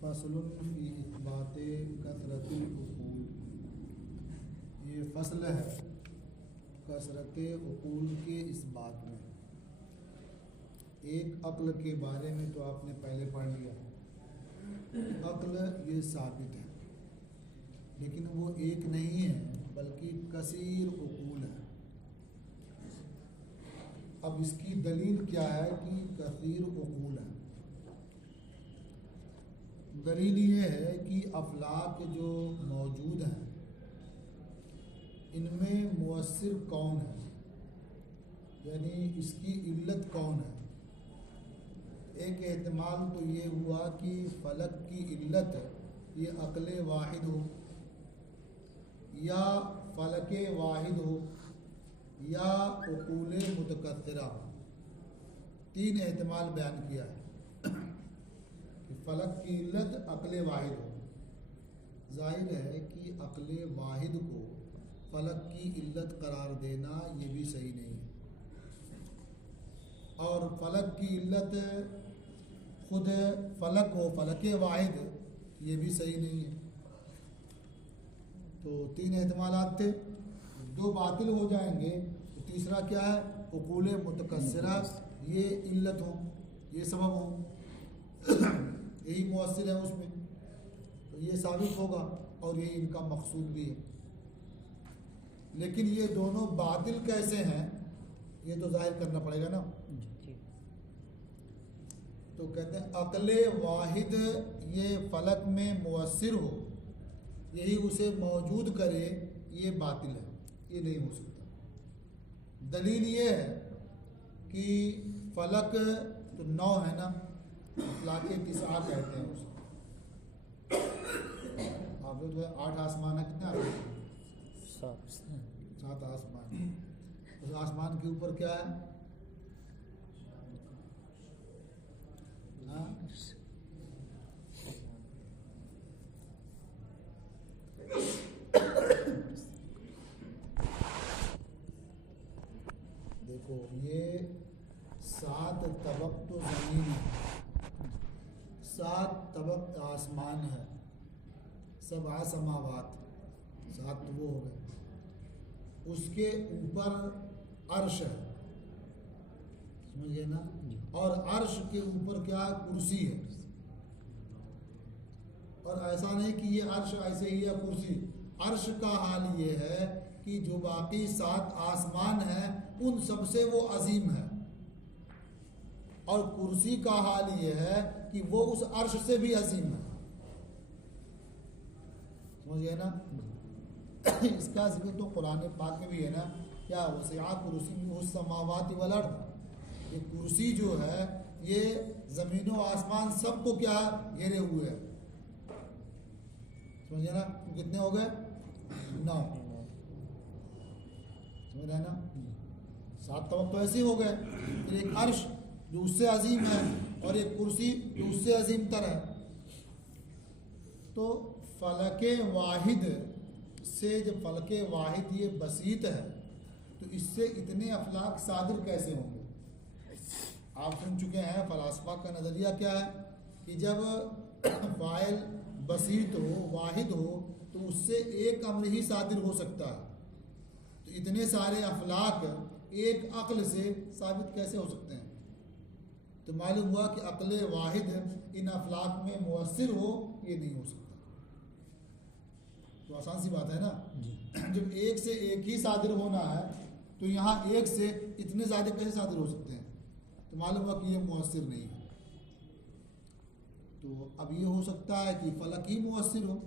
فصل فی اثبات کثرت العقول، یہ فصل ہے کثرت عقول کے اس بات میں. ایک عقل کے بارے میں تو آپ نے پہلے پڑھ لیا. عقل یہ ثابت ہے، لیکن وہ ایک نہیں ہے بلکہ کثیر عقول ہے. اب اس کی دلیل کیا ہے کہ کثیر عقول ہے؟ دلیل یہ ہے کہ افلاک جو موجود ہیں ان میں مؤثر کون ہے، یعنی اس کی علت کون ہے. ایک احتمال تو یہ ہوا کہ فلک کی علت یہ عقل واحد ہو، یا فلک واحد ہو، یا عقول متکثرہ ہو. تین احتمال بیان کیا ہے کہ فلک کی علت عقل واحد ہو. ظاہر ہے کہ عقل واحد کو فلک کی علت قرار دینا یہ بھی صحیح نہیں ہے، اور فلک کی علت خود فلک ہو، فلک واحد، یہ بھی صحیح نہیں ہے. تو تین احتمالات تھے، دو باطل ہو جائیں گے. تو تیسرا کیا ہے؟ عقول متکثرہ یہ علت ہو، یہ سبب ہو، یہی مؤثر ہے اس میں. تو یہ ثابت ہوگا اور یہ ان کا مقصود بھی ہے. لیکن یہ دونوں باطل کیسے ہیں یہ تو ظاہر کرنا پڑے گا نا. تو کہتے ہیں عقل واحد یہ فلک میں مؤثر ہو، یہی اسے موجود کرے، یہ باطل ہے، یہ نہیں ہو سکتا. دلیل یہ ہے کہ فلک تو 9 ہے نا، افلاک تسعہ کہتے ہیں اسے. آپ لوگ 8 آسمان ہے، کتنے آسمان؟ 7 آسمان. اس آسمان کے اوپر کیا ہے؟ دیکھو یہ 7 طبق تو زمین ہے، 7 طبق آسمان ہے، 7 سماوات، 7 تو وہ ہو گئے. اس کے اوپر عرش ہے، سمجھ گئے نا. اور عرش کے اوپر کیا؟ کرسی ہے. اور ایسا نہیں کہ یہ عرش ایسے ہی ہے کرسی. عرش کا حال یہ ہے کہ جو باقی 7 آسمان ہیں ان سب سے وہ عظیم ہے، اور کرسی کا حال یہ ہے کہ وہ اس عرش سے بھی عظیم ہے. سمجھ گئے نا. اس کا ذکر تو قرآن پاک میں بھی ہے نا، کیا وسع کرسی السماوات والارض. یہ کرسی جو ہے یہ زمین و آسمان سب کو کیا گھیرے ہوئے ہے. سمجھے نا. کتنے ہو گئے؟ 9. سمجھ رہے نا. 7 طبق تو ایسے ہی ہو گئے. پھر ایک عرش جو اس سے عظیم ہے، اور ایک کرسی جو اس سے عظیم تر ہے. تو فلک واحد سے جب فلک واحد یہ بسیط ہے تو اس سے اتنے افلاک صادر کیسے ہوں گے؟ آپ سن چکے ہیں فلاسفہ کا نظریہ کیا ہے کہ جب فاعل بسیط ہو، واحد ہو، تو اس سے ایک امر ہی صادر ہو سکتا ہے. تو اتنے سارے افلاک ایک عقل سے ثابت کیسے ہو سکتے ہیں؟ تو معلوم ہوا کہ عقل واحد ان افلاک میں مؤثر ہو، یہ نہیں ہو سکتا. تو آسان سی بات ہے نا. جب ایک سے ایک ہی صادر ہونا ہے تو یہاں ایک سے اتنے زیادہ کیسے صادر ہو سکتے ہیں؟ تو معلوم ہوا کہ یہ مؤثر نہیں ہے. تو اب یہ ہو سکتا ہے کہ فلک ہی مؤثر ہو،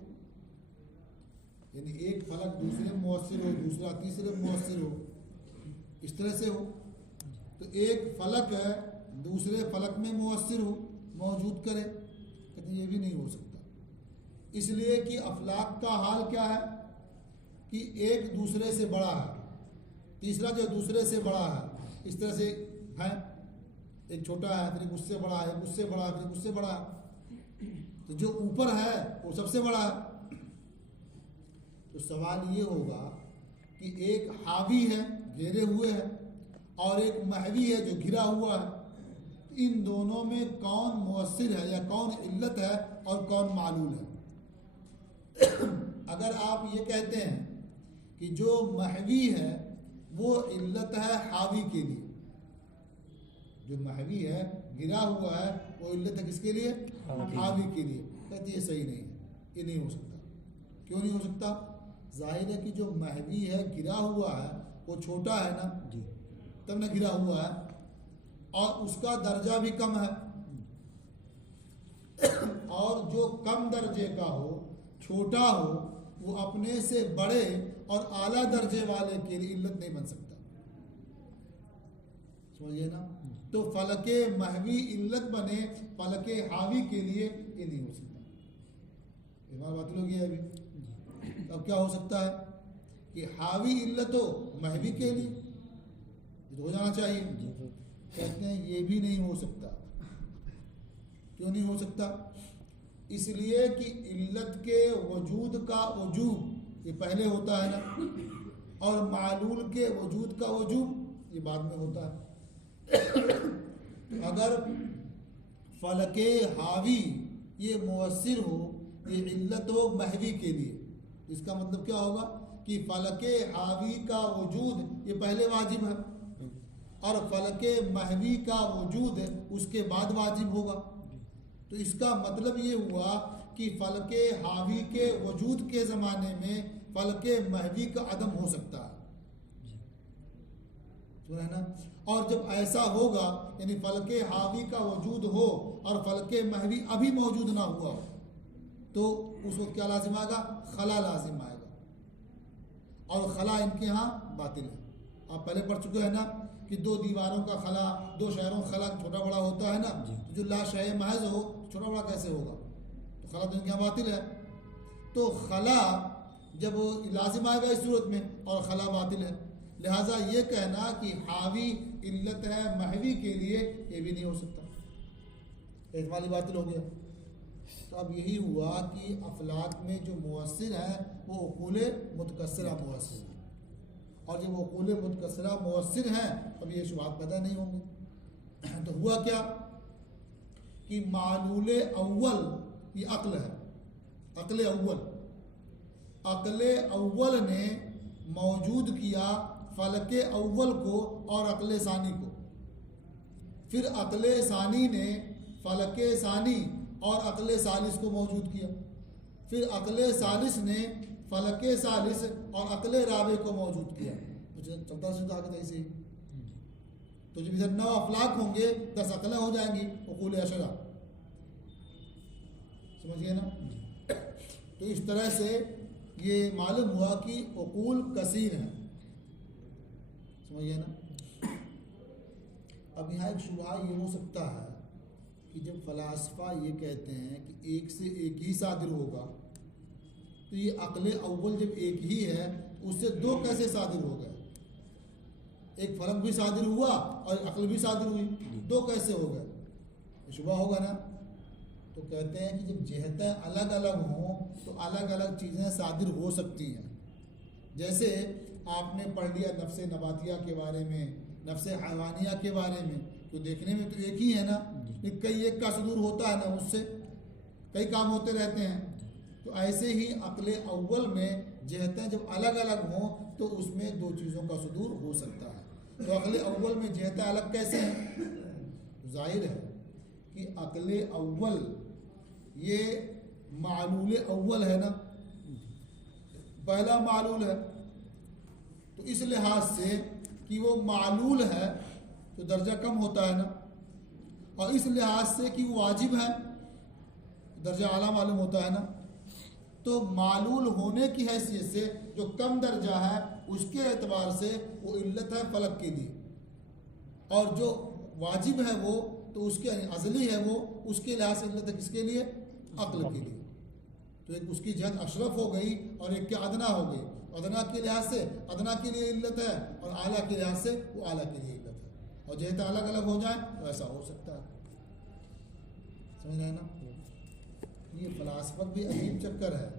یعنی ایک فلک دوسرے میں مؤثر ہو، دوسرا تیسرے میں مؤثر ہو، اس طرح سے ہو. تو ایک فلک ہے دوسرے فلک میں مؤثر ہو، موجود کرے. کہتے ہیں یہ بھی نہیں ہو سکتا. اس لیے کہ افلاک کا حال کیا ہے کہ ایک دوسرے سے بڑا ہے، تیسرا جو دوسرے سے بڑا ہے، اس طرح سے ہے. ایک چھوٹا ہے، پھر ایک اس سے بڑا ہے، ایک اس سے بڑا ہے، پھر ایک اس سے بڑا ہے. تو جو اوپر ہے وہ سب سے بڑا ہے. تو سوال یہ ہوگا کہ ایک حاوی ہے، گھیرے ہوئے ہے، اور ایک محوی ہے جو گھرا ہوا ہے. ان دونوں میں کون مؤثر ہے یا کون علت ہے اور کون معلول ہے. اگر آپ یہ کہتے ہیں کہ جو محوی ہے وہ علت ہے حاوی کے لیے، جو محوی ہے گرا ہوا ہے وہ علت ہے کس کے لیے؟ حاوی کے لیے. کہتے یہ صحیح نہیں ہے، یہ نہیں ہو سکتا. کیوں نہیں ہو سکتا؟ ظاہر ہے کہ جو محوی ہے گرا ہوا ہے وہ چھوٹا ہے نا، تب نہ گرا ہوا ہے، اور اس کا درجہ بھی کم ہے. اور جو کم درجے کا ہو، چھوٹا ہو، وہ اپنے سے بڑے اور اعلیٰ درجے والے کے لیے علت نہیں بن سکتا. سمجھئے نا؟ تو فلک محوی علت بنے، فلک حاوی کے لیے یہ نہیں ہو سکتا. ایمان باطل ہو گیا ابھی. اب کیا ہو سکتا ہے کہ حاوی علت ہو محوی کے لیے، یہ تو ہو جانا چاہیے. کہتے ہیں یہ بھی نہیں ہو سکتا. کیوں نہیں ہو سکتا؟ اس لیے کہ علت کے وجود کا وجوب یہ پہلے ہوتا ہے نا، اور معلول کے وجود کا وجوب یہ بعد میں ہوتا ہے. اگر فلک حاوی یہ مؤثر ہو، یہ علت ہو محوی کے لیے، اس کا مطلب کیا ہوگا کہ فلک حاوی کا وجود یہ پہلے واجب ہے، اور فلک محوی کا وجود اس کے بعد واجب ہوگا. تو اس کا مطلب یہ ہوا کہ فلک حاوی کے وجود کے زمانے میں فلک محوی کا عدم ہو سکتا ہے. سنا ہے نا؟ اور جب ایسا ہوگا یعنی فلک حاوی کا وجود ہو اور فلک محوی ابھی موجود نہ ہوا ہو، تو اس وقت کیا لازم آئے گا؟ خلا لازم آئے گا. اور خلا ان کے ہاں باطل ہے. آپ پہلے پڑھ چکے ہیں نا کہ دو دیواروں کا خلا، دو شہروں کا خلا چھوٹا بڑا ہوتا ہے نا. جو لا شے محض ہو چھوٹا بڑا کیسے ہوگا؟ تو خلا تو ان کے یہاں باطل ہے. تو خلا جب لازم آئے گا اس صورت میں، اور خلا باطل ہے، لہٰذا یہ کہنا کہ حاوی علت ہے محوی کے لیے یہ بھی نہیں ہو سکتا. احتمالی باطل ہو گیا. تو اب یہی ہوا کہ افلاک میں جو مؤثر ہے وہ عقول متکثرہ مؤثر ہے، اور جب عقول متکثرہ مؤثر ہیں اب یہ شبہات پیدا نہیں ہوں گے. تو ہوا کیا کہ معلول اول یہ عقل ہے، عقل اول. عقل اول نے موجود کیا فلک اول کو اور عقل ثانی کو، پھر عقل ثانی نے فلک ثانی اور عقل ثالث کو موجود کیا، پھر عقل ثالث نے فلک ثالث اور عقل رابع کو موجود کیا. چلتا سلتا آگے ایسے ہی. تو جب ادھر 9 افلاک ہوں گے 10 عقلیں ہو جائیں گی عقول عشرہ. سمجھئے نا؟ تو اس طرح سے یہ معلوم ہوا کہ عقول کثیر ہیں. سمجھئے نا؟ اب یہاں ایک شبہہ یہ ہو سکتا ہے کہ جب فلاسفہ یہ کہتے ہیں کہ ایک سے ایک ہی صادر ہوگا، تو یہ عقل اول جب ایک ہی ہے اس سے 2 کیسے صادر ہو گئے؟ ایک فلک بھی صادر ہوا اور عقل بھی صادر ہوئی، 2 کیسے ہو گئے؟ شبہ ہوگا نا. تو کہتے ہیں کہ جب جہتیں الگ الگ ہوں تو الگ الگ چیزیں صادر ہو سکتی ہیں. جیسے آپ نے پڑھ لیا نفس نباتیہ کے بارے میں، نفس حیوانیہ کے بارے میں، تو دیکھنے میں تو ایک ہی ہے نا، کئی ایک کا صدور ہوتا ہے نا، اس سے کئی کام ہوتے رہتے ہیں. تو ایسے ہی عقل اول میں جہتیں جب الگ الگ ہوں تو اس میں 2 چیزوں کا صدور ہو سکتا ہے. تو عقل اول میں جہتیں الگ کیسے ہیں؟ ظاہر ہے کہ عقل اول یہ معلول اول ہے نا، پہلا معلول ہے. تو اس لحاظ سے کہ وہ معلول ہے تو درجہ کم ہوتا ہے نا، اور اس لحاظ سے کہ وہ واجب ہے درجہ اعلیٰ معلوم ہوتا ہے نا. تو معلول ہونے کی حیثیت سے جو کم درجہ ہے اس کے اعتبار سے وہ علت ہے فلک کے لیے، اور جو واجب ہے وہ تو اس کے ازلی ہے وہ اس کے لحاظ سے علت ہے کس کے لیے؟ عقل کے لیے. تو ایک اس کی جہت اشرف ہو گئی اور ایک کے ادنا ہو گئی. ادنا کے لحاظ سے ادنا کے لیے علت ہے اور اعلیٰ کے لحاظ سے وہ اعلیٰ کے لیے علت ہے. اور جہتیں الگ الگ ہو جائیں تو ایسا ہو سکتا ہے. سمجھ رہے ہیں نا؟ یہ فلاسفت بھی عجیب چکر ہے.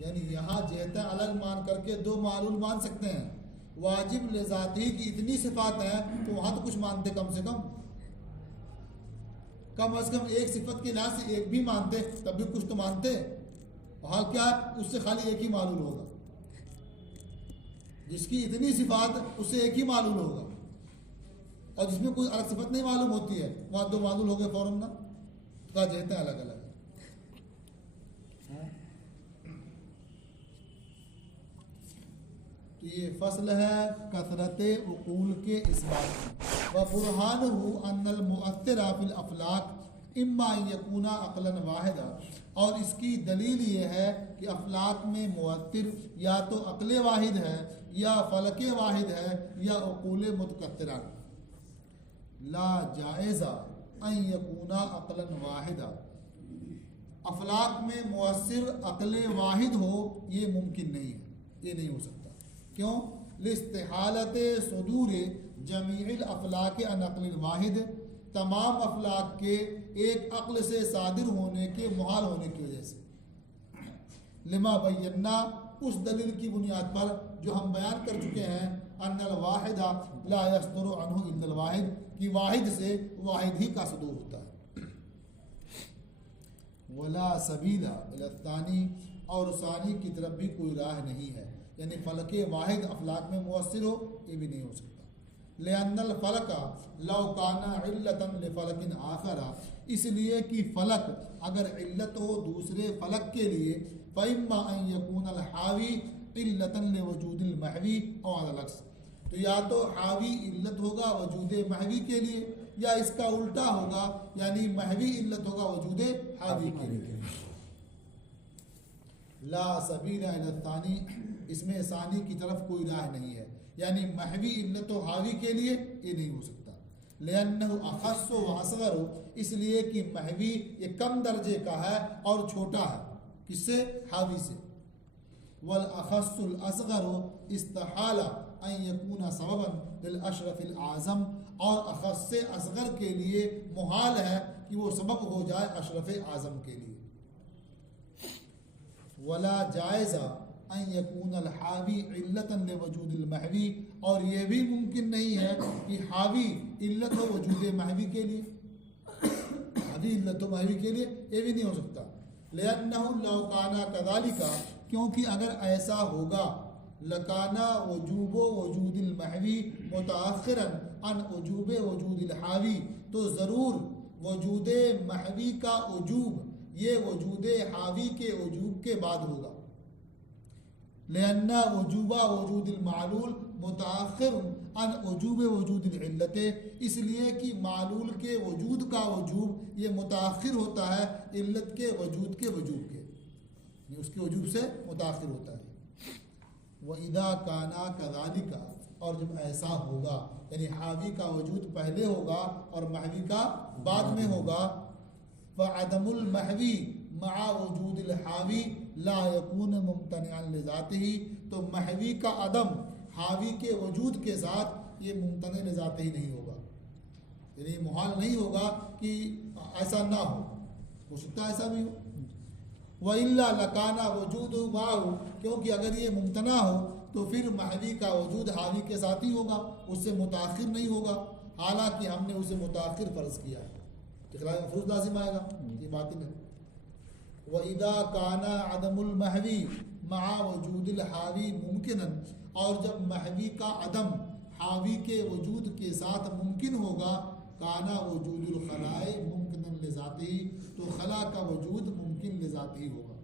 یعنی یہاں جہتیں الگ مان کر کے 2 معلول مان سکتے ہیں، واجب لذاتی کی اتنی صفات ہیں تو وہاں تو کچھ مانتے کم سے کم. کم از کم ایک صفت کے لحاظ سے ایک بھی مانتے تب بھی کچھ تو مانتے، اور حال کیا ہے اس سے خالی ایک ہی معلوم ہوگا، جس کی اتنی صفات اس سے ایک ہی معلوم ہوگا، اور جس میں کوئی الگ صفت نہیں معلوم ہوتی ہے وہاں دو معلوم ہو گئے فوراً نا، کہا جہتے ہیں الگ الگ۔ تو یہ فصل ہے کثرت عقول کے اس بات میں، وبرہانہ ان المؤثر فی الافلاک اما ان یکون عقلا واحدا، اور اس کی دلیل یہ ہے کہ افلاک میں مؤثر یا تو عقل واحد ہے یا فلک واحد ہے یا عقول متکثرہ، لا جائزہ ان یکون عقلا واحدا، افلاک میں مؤثر عقل واحد ہو یہ ممکن نہیں ہے، یہ نہیں ہو سکتا۔ کیوں؟ لاستحالت صدور جمیع الافلاک عن عقل واحد، تمام افلاک کے ایک عقل سے صادر ہونے کے محال ہونے کی وجہ سے، لما بینا اس دلیل کی بنیاد پر جو ہم بیان کر چکے ہیں، ان الواحد لا یصدر عنہ الا الواحد، کہ واحد سے واحد ہی کا صدور ہوتا ہے، ولا سبیل الی الثانی، اور ثانی کی طرف بھی کوئی راہ نہیں ہے، یعنی فلک واحد افلاک میں مؤثر ہو یہ بھی نہیں ہو سکتا۔ لأن الفلک لو کان علتا لفلک آخر، اس لیے کہ فلک اگر علت ہو دوسرے فلک کے لیے، فإما أن يكون الحاوی علتا لوجود المحوی او على العکس، تو یا تو حاوی علت ہوگا وجود محوی کے لیے، یا اس کا الٹا ہوگا یعنی محوی علت ہوگا وجود حاوی کے لیے۔ لا سبیل الی الثانی، اس میں ثانی کی طرف کوئی راہ نہیں ہے، یعنی محوی علت و حاوی کے لیے یہ نہیں ہو سکتا۔ لأنہ اخص و اصغر، اس لیے کہ محوی یہ کم درجے کا ہے اور چھوٹا ہے، کس سے؟ حاوی سے۔ والاخص الاصغر استحال ان یکون سببا للاشرف الاعظم، اور اخص اصغر کے لیے محال ہے کہ وہ سبب ہو جائے اشرف اعظم کے لیے۔ ولا جائزہ ان یکون الحاوی علتا لوجود المحوی، اور یہ بھی ممکن نہیں ہے کہ حاوی علت ہو وجود محوی کے لیے، حاوی علت ہو محوی کے لیے یہ بھی نہیں ہو سکتا۔ لأنہ لو کانا کذالک، کیونکہ اگر ایسا ہوگا، لکانا وجوب وجود المحوی متأخرا عن وجوب وجود الحاوی، تو ضرور وجود محوی کا وجوب یہ وجود حاوی کے وجوب کے بعد ہوگا۔ لأن وجوب وجود المعلول متأخر عن وجوب وجود العلت، اس لیے کہ معلول کے وجود کا وجوب یہ متأخر ہوتا ہے علت کے وجود کے وجوب کے، یہ اس کے وجوب سے متأخر ہوتا ہے۔ وَإِذَا كَانَا كَذَلِكَ، اور جب ایسا ہوگا یعنی حاوی کا وجود پہلے ہوگا اور محوی کا بعد میں ہوگا، فعدم المحوی مع وجود الحاوی لا یکون ممتنعا لذاتہ، تو محوی کا عدم حاوی کے وجود کے ساتھ یہ ممتنع لذاتہ ہی نہیں ہوگا، یعنی محال نہیں ہوگا کہ ایسا نہ ہو سکتا ہے ایسا بھی ہو۔ وَإِلَّا لَكَانَ وُجُودُهُ مَعَهُ، کیونکہ اگر یہ ممتنع ہو تو پھر محوی کا وجود حاوی کے ساتھ ہی ہوگا، اس سے متاخر نہیں ہوگا، حالانکہ ہم نے اسے متاخر فرض کیا ہے، خلاف مفروض لازم آئے گا، یہ باطل ہے۔ وَإِذَا كَانَ عَدَمُ الْمَحْوِي مَعَ وُجُودِ الْحَاوِي مُمْكِنًا، اور جب محوی کا عدم حاوی کے وجود کے ساتھ ممکن ہوگا، کانا وجود الخلاء ممکن لذاتہ، تو خلا کا وجود ممکن لذاتہ ہی ہوگا،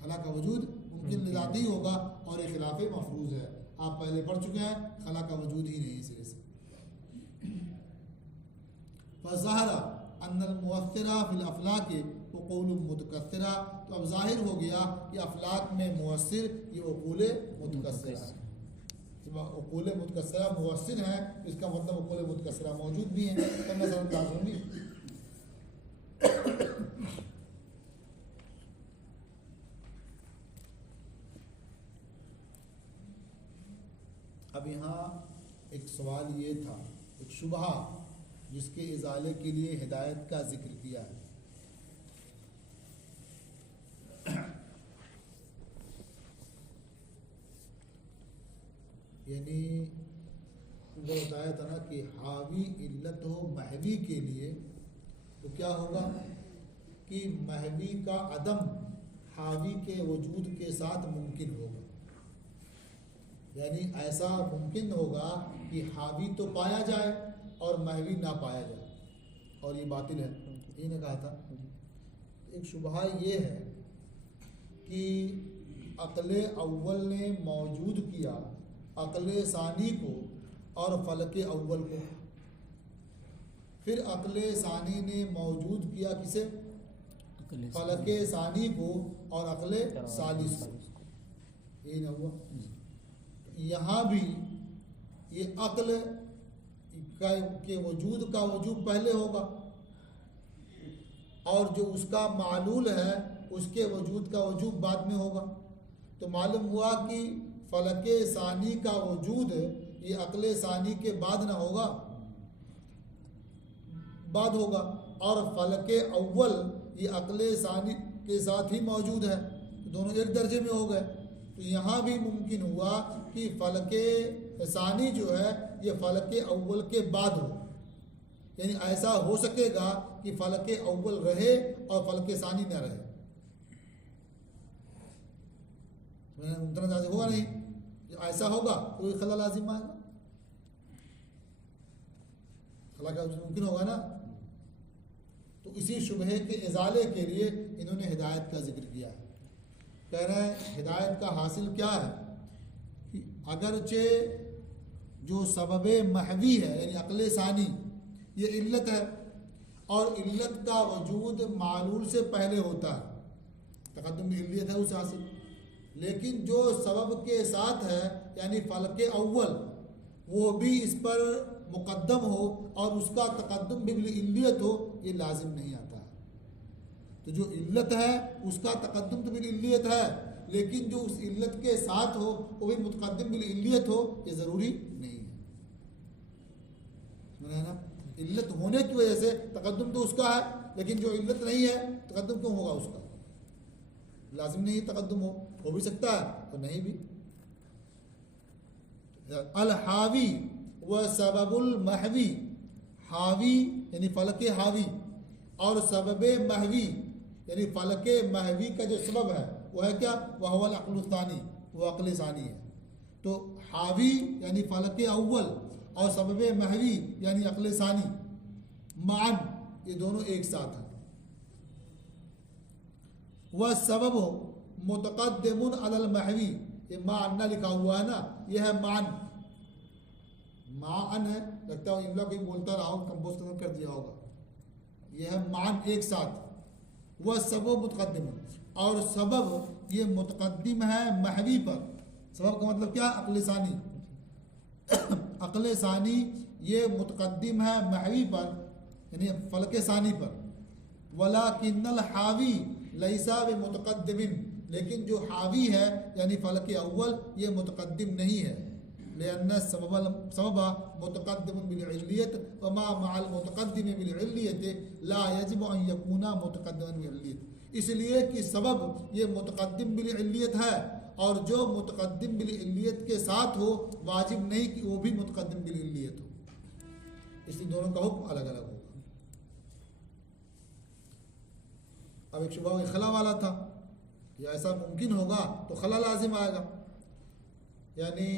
خلا کا وجود ممکن لذاتہ ہی ہوگا، اور یہ خلاف مفروض ہے، آپ پہلے پڑھ چکے ہیں، خلا کا وجود ہی نہیں اس سے۔ فظہر ان المؤثر فی الافلاک عقول متکثرہ، تو اب ظاہر ہو گیا کہ افلاک میں مؤثر یہ عقول متکثرہ ہے، عقول متکثرہ مؤثر ہیں، اس کا مطلب عقول متکثرہ موجود بھی ہیں، تو میں ضرور لازم بھی۔ اب یہاں ایک سوال یہ تھا، ایک شبہہ جس کے ازالے کے لیے ہدایت کا ذکر کیا ہے۔ یعنی وہ بتایا تھا نا کہ حاوی علت ہو محوی کے لیے تو کیا ہوگا کہ محوی کا عدم حاوی کے وجود کے ساتھ ممکن ہوگا. یعنی ایسا ممکن ہوگا کہ حاوی تو پایا جائے اور محوی نہ پایا جائے، اور یہ باطل ہے. یہ نے کہا تھا. ایک شبہہ یہ ہے کہ عقل اول نے موجود کیا عقل ثانی کو اور فلک اول کو، پھر عقل ثانی نے موجود کیا کسے؟ فلک ثانی کو اور عقل ثالث کو. یہ نہ ہوا. یہاں بھی یہ عقل کے وجود کا وجود پہلے ہوگا اور جو اس کا معلول ہے اس کے وجود کا وجود بعد میں ہوگا. تو معلوم ہوا کہ فلک ثانی کا وجود یہ عقل ثانی کے بعد نہ ہوگا، بعد ہوگا، اور فلک اول یہ عقل ثانی کے ساتھ ہی موجود ہے، دونوں ایک درجے میں ہو گئے. تو یہاں بھی ممکن ہوا کہ فلک ثانی جو ہے یہ فلک اول کے بعد ہو. یعنی ایسا ہو سکے گا کہ فلک اول رہے اور فلک ثانی نہ رہے. ممکن ہوگا نہیں. ایسا ہوگا تو یہ خلا لازم آئے گا، خلا کا ممکن ہوگا نا. تو اسی شبہے کے ازالے کے لیے انہوں نے ہدایت کا ذکر کیا ہے. کہہ رہے ہیں ہدایت کا حاصل کیا ہے کہ اگرچہ جو سبب محوی ہے یعنی عقل ثانی یہ علت ہے اور علت کا وجود معلول سے پہلے ہوتا ہے، تقدم کی علت ہے اسے حاصل، لیکن جو سبب کے ساتھ ہے یعنی فلک اول وہ بھی اس پر مقدم ہو اور اس کا تقدم بھی بالعلیت ہو، یہ لازم نہیں آتا ہے. تو جو علت ہے اس کا تقدم تو بالعلیت ہے، لیکن جو اس علت کے ساتھ ہو وہ بھی متقدم بالعلیت ہو، یہ ضروری نہیں ہے نا. علت ہونے کی وجہ سے تقدم تو اس کا ہے، لیکن جو علت نہیں ہے تقدم کیوں ہوگا اس کا؟ لازم نہیں تقدم ہو بھی سکتا ہے اور نہیں بھی. الحاوی و سبب المحوی، حاوی یعنی فلک حاوی اور سبب محوی یعنی فلک محوی کا جو سبب ہے وہ ہے کیا؟ وہ العقل الثانی، وہ عقل ثانی ہے. تو حاوی یعنی فلک اول اور سبب محوی یعنی عقل ثانی معن، یہ دونوں ایک ساتھ ہیں. وہ سبب متقدم علی المحوی، یہ معن نہ لکھا ہوا ہے نا، یہ ہے معن، معن ہے، لگتا ہے املا کوئی بولتا رہا ہوں کمپوز کر دیا ہوگا. یہ ہے معن ایک ساتھ. وہ سبب متقدم، اور سبب یہ متقدم ہے محوی پر. سبب کا مطلب کیا؟ عقل ثانی. عقل ثانی یہ متقدم ہے محوی پر یعنی فلک ثانی پر. ولیکن الحاوی لیس بمتقدم، لیکن جو حاوی ہے یعنی فلک اول یہ متقدم نہیں ہے. لأن السبب متقدم بالعلیت وما مع المتقدم بالعلیت لا يجب ان يكون متقدما بالعلیت. اس لیے کہ سبب یہ متقدم بالعلیت ہے اور جو متقدم بالعلیت کے ساتھ ہو واجب نہیں کہ وہ بھی متقدم بالعلیت ہو، اس لیے دونوں کا حکم الگ الگ ہوگا. اب ایک شبہ خلا والا تھا، یا ایسا ممکن ہوگا تو خلا لازم آئے گا. یعنی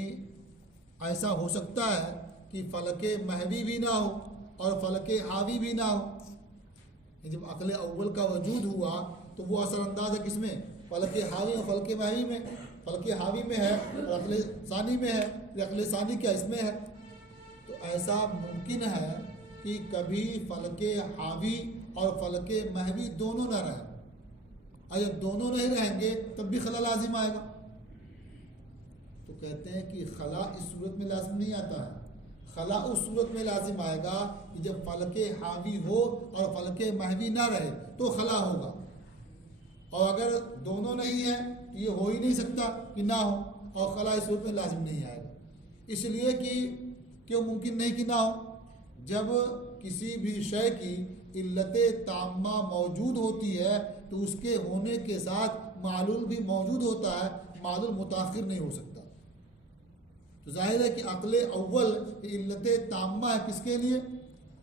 ایسا ہو سکتا ہے کہ فلک محوی بھی نہ ہو اور فلک حاوی بھی نہ ہو. جب عقل اول کا وجود ہوا تو وہ اثر انداز ہے کس میں؟ فلک حاوی اور فلک محوی میں. فلک حاوی میں ہے اور عقل ثانی میں ہے، عقل ثانی کیا اس میں ہے. تو ایسا ممکن ہے کہ کبھی فلک حاوی اور فلک محوی دونوں نہ رہیں. اگر دونوں نہیں رہیں گے تب بھی خلا لازم آئے گا. تو کہتے ہیں کہ خلا اس صورت میں لازم نہیں آتا ہے. خلا اس صورت میں لازم آئے گا کہ جب فلک حاوی ہو اور فلک محوی نہ رہے تو خلا ہوگا. اور اگر دونوں نہیں ہیں تو یہ ہو ہی نہیں سکتا کہ نہ ہو، اور خلا اس صورت میں لازم نہیں آئے گا. اس لیے کہ کیوں ممکن نہیں کہ نہ ہو؟ جب کسی بھی شے کی علت تامہ موجود ہوتی ہے تو اس کے ہونے کے ساتھ معلول بھی موجود ہوتا ہے، معلول متاخر نہیں ہو سکتا. تو ظاہر ہے کہ عقل اول علت تامہ ہے کس کے لیے؟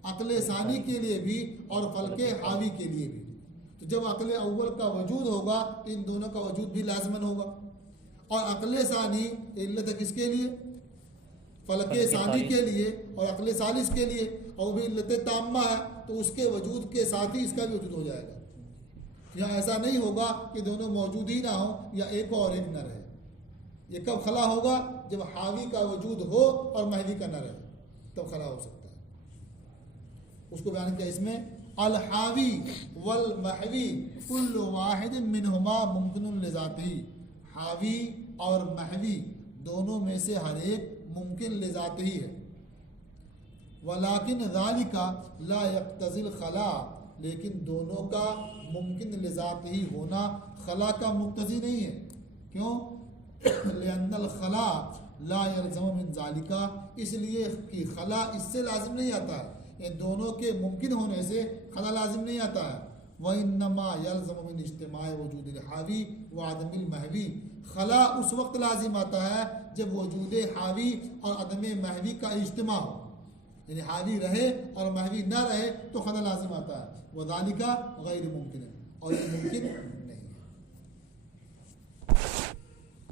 عقل ثانی کے لیے بھی اور خلق حاوی کے لیے بھی. تو جب عقل اول کا وجود ہوگا تو ان دونوں کا وجود بھی لازماً ہوگا. اور عقل ثانی علت ہے کس کے لیے؟ فلک ثانی کے لیے اور عقل ثالث کے لیے، اور وہ بھی علت تامہ ہے، تو اس کے وجود کے ساتھ ہی اس کا بھی وجود ہو جائے گا. یہاں ایسا نہیں ہوگا کہ دونوں موجود ہی نہ ہوں یا ایک اور ایک نہ رہے. یہ کب خلا ہوگا؟ جب حاوی کا وجود ہو اور محوی کا نہ رہے، تب خلا ہو سکتا ہے. اس کو بیان کیا اس میں الحاوی والمحوی کل واحد منہما ممکن لذاتہ. حاوی اور محوی دونوں میں سے ہر ایک ممکن لذات ہی ہے. ولیکن ذالک لا یقتضی الخلا، لیکن دونوں کا ممکن لذات ہی ہونا خلا کا مقتضی نہیں ہے. کیوں؟ لأن الخلا لا یلزم من ذالک، اس لیے کہ خلا اس سے لازم نہیں آتا ہے، ان دونوں کے ممکن ہونے سے خلا لازم نہیں آتا ہے. وَإِنَّمَا يَلْزَمُ مِنْ اجتماع وجود الحاوی وعدم المحوی، خلا اس وقت لازم آتا ہے جب وجود حاوی اور عدم محوی کا اجتماع ہو، یعنی حاوی رہے اور محوی نہ رہے تو خلا لازم آتا ہے. وَذَلِكَ غیر ممکن ہے، اور یہ ممکن